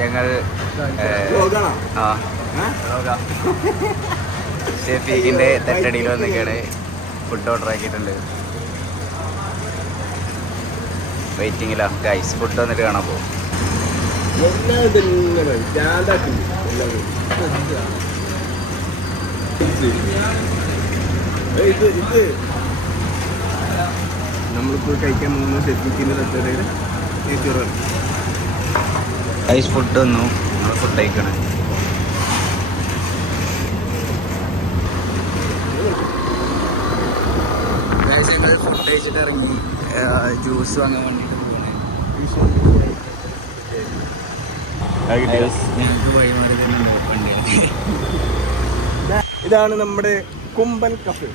ഞങ്ങൾ ഷെഫീഖിന്റെ തട്ടടിയിൽ വന്നിക്കാണ് food order ആക്കിയിട്ടുണ്ട്. വെയിറ്റിംഗിലാ guys. Food വന്നിട്ട് കാണാൻ പോകും. നമ്മളിപ്പോൾ കഴിക്കാൻ പോകുന്ന ഷെഫീഖിന്റെ തട്ടടിയിൽ നെയ്ച്ചോറാണ്. ഗൈസ് ഫുഡ് വന്നു. നമ്മൾ ഫുഡ് കഴിക്കണം. ഞങ്ങൾ ഫുഡ് കഴിച്ചിട്ട് ഇറങ്ങി ജ്യൂസ് വാങ്ങാൻ വേണ്ടിയിട്ട് പോകണേ. ഞങ്ങൾക്ക് വഴിമാറി തന്നെ നോക്കണ്ടേ. ഇതാണ് നമ്മുടെ കുമ്പൻ കഫേ.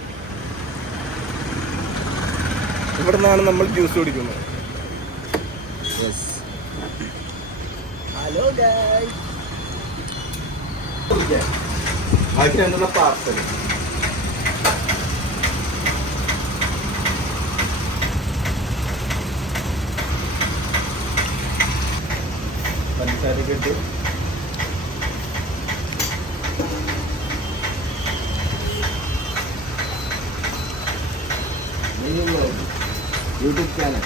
ഇവിടെ നിന്നാണ് നമ്മൾ ജ്യൂസ് കുടിക്കുന്നത്. ഹലോ ബാക്കി രണ്ടെണ്ണം പാർസൽ. പഞ്ചസാരയൊക്കെ ഇട്ട് യൂട്യൂബ് ചാനൽ.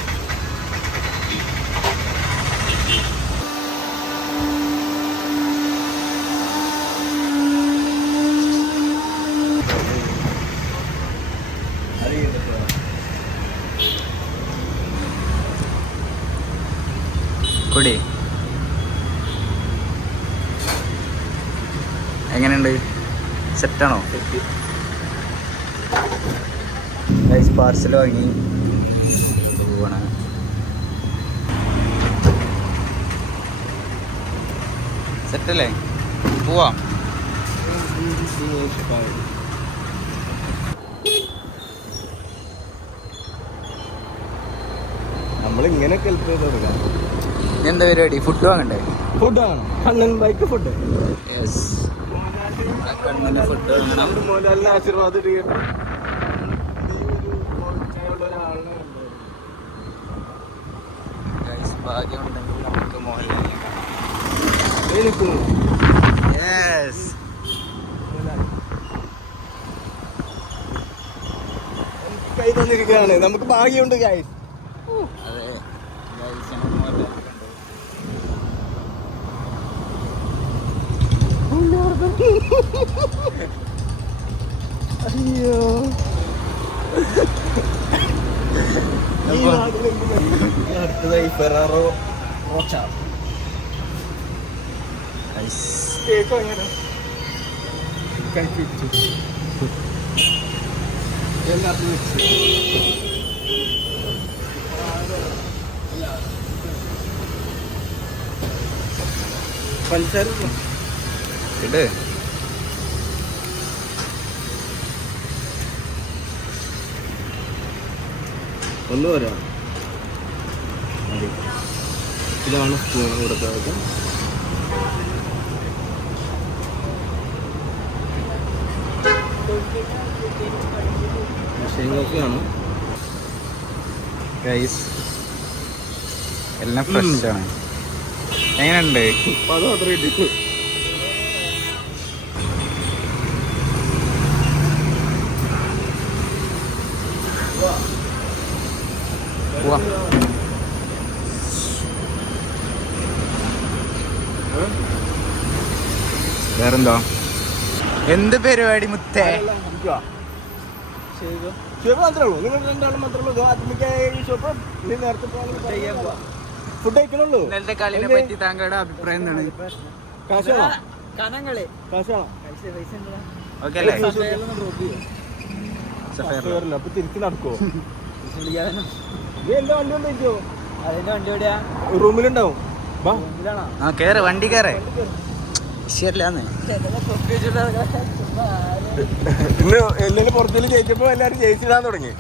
കുടി എങ്ങനെയുണ്ട്? സെറ്റാണോ? ഗൈസ് പാർസൽ വാങ്ങി പോവാണ്. സെറ്റല്ലേ? പോവാം. നമ്മളിങ്ങനെയൊക്കെ ഹെൽപ്പ് ചെയ്ത് തുടങ്ങാം. എന്താ പരിപാടി? ഫുഡ് വാങ്ങണ്ടേ? ഫുഡാണ് കണ്ണൻ ബൈക്ക് ഫുഡ്. യെസ്, കണ്ണൻ്റെ ഫുഡ് വാങ്ങണം. മോഹൻലാലിന് ആശീർവാദം ഇടുക. ഭാഗ്യമുണ്ടെങ്കിൽ നമുക്ക് മോഹൻലാലിനെ കാണാം. യെസ്, കൈ തന്നിരിക്കുകയാണ്. നമുക്ക് ഭാഗ്യമുണ്ട് ഗൈസ്. അതെ ഗൈസ്, ഞങ്ങൾ മോഹൻലാലിനെ കണ്ടു. അയ്യോ, അടുത്തതായി ഫെറാറോ റോച്ച. കേക്കോ എങ്ങനെ കഴിച്ചു പഞ്ചസാര ഇട്. ഒന്ന് വരാം. ഇതാണ് സ്പൂൺ കൊടുത്തത്. ശരിയാണ് ഗൈസ്, എല്ലാം ഫ്രഷ് ആണ്. എങ്ങനെയുണ്ട്? അത് അത്ര ഇട്ടിട്ട് വേറെന്തോ? എന്ത് പരിപാടി മുത്തേ? മാത്രമേ ഉള്ളൂ. നിങ്ങൾ രണ്ടാളും മാത്രമേ ഉള്ളൂ. നേരത്തെ ഫുഡ് കഴിക്കണുള്ളൂ. ഇന്നലത്തെ കളിനെ പറ്റി താങ്കളുടെ അഭിപ്രായം എന്താണ്? ഓക്കെ അല്ലേ? അപ്പൊ തിരിച്ച് നടക്കുവോ? എന്റെ വണ്ടി കൊണ്ടിരിക്കോ? റൂമിലുണ്ടാവും. ആ കേറ്, വണ്ടി കേറേ. ശരിയല്ലാന്ന് ഇന്ന് എല്ലാരും പുറത്തേക്ക് ജയിച്ചപ്പോ എല്ലാരും ജയിച്ചിടാൻ തുടങ്ങി.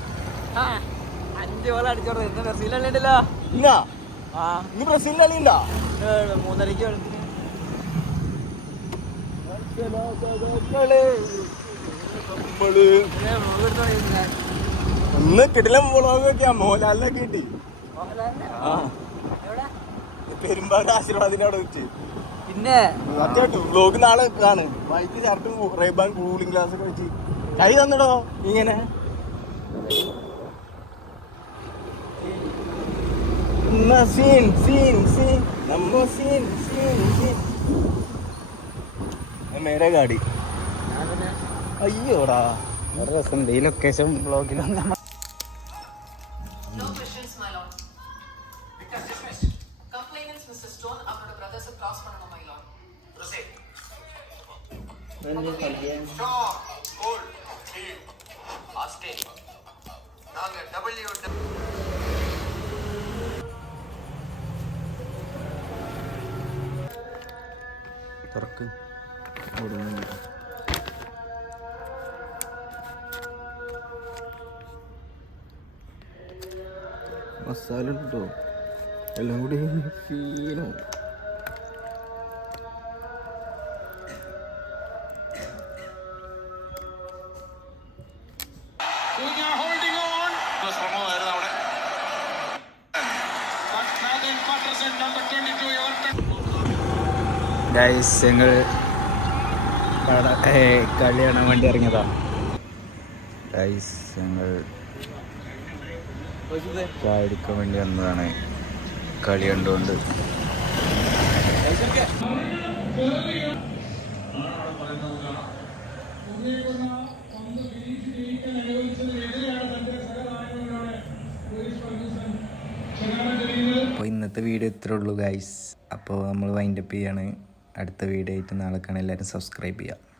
5 ഗോൾ അടിച്ചോളൂ. ഇന്ന് ബ്രസീലുണ്ടല്ലോ. ഇല്ല, ഇന്ന് ബ്രസീലിന് കളിയുണ്ടോ? 3:30 ഇന്ന് കിടിലം വ്ളോഗൊക്കെയാ. മോഹൻലാലിനെ കിട്ടി. പെരുമ്പാട് ആശീർവാദിന്റെ അവിടെ വെച്ച് പിന്നെ സത്യമായിട്ടും വ്ലോഗ് നാളെ ആണ്. ബൈക്ക് ഷർട്ടും റേബാൻ കൂളിംഗ് ഗ്ലാസ് ഒക്കെ വെച്ച് കൈ തന്നിടോ ഇങ്ങനെ. സീൻ സീൻ സീൻ നമ്മ സീൻ സീൻ സീൻ മേരെ ഗാഡി. അയ്യോടാ ഒരു രസമുണ്ട് ഈ location ബ്ലോഗിലൊന്നും. No questions, my lord. Request dismissed. Complainants, Mr. Stone, அவரோட brothers cross பண்ணணும், my lord. Proceed. Stop. Hold. Chill. Hostage. நாங்க W. തുറക്ക് മസാല ഉണ്ടോ എല്ലാം കൂടി ഫീനോ. ഗൈസ് ഞങ്ങൾ കളി കാണാൻ വേണ്ടി ഇറങ്ങിയതാ. ഗൈസ് ഞങ്ങൾ ചായ എടുക്കാൻ വേണ്ടി വന്നതാണ് കളി കണ്ടുകൊണ്ട്. അപ്പോൾ ഇന്നത്തെ വീഡിയോ ഇത്രേ ഉള്ളൂ ഗൈസ്. അപ്പോൾ നമ്മൾ വൈൻഡപ്പ് ചെയ്യാണ്. അടുത്ത വീഡിയോ ആയിട്ട് നാളെ കാണാൻ എല്ലാവരും സബ്സ്ക്രൈബ് ചെയ്യുക.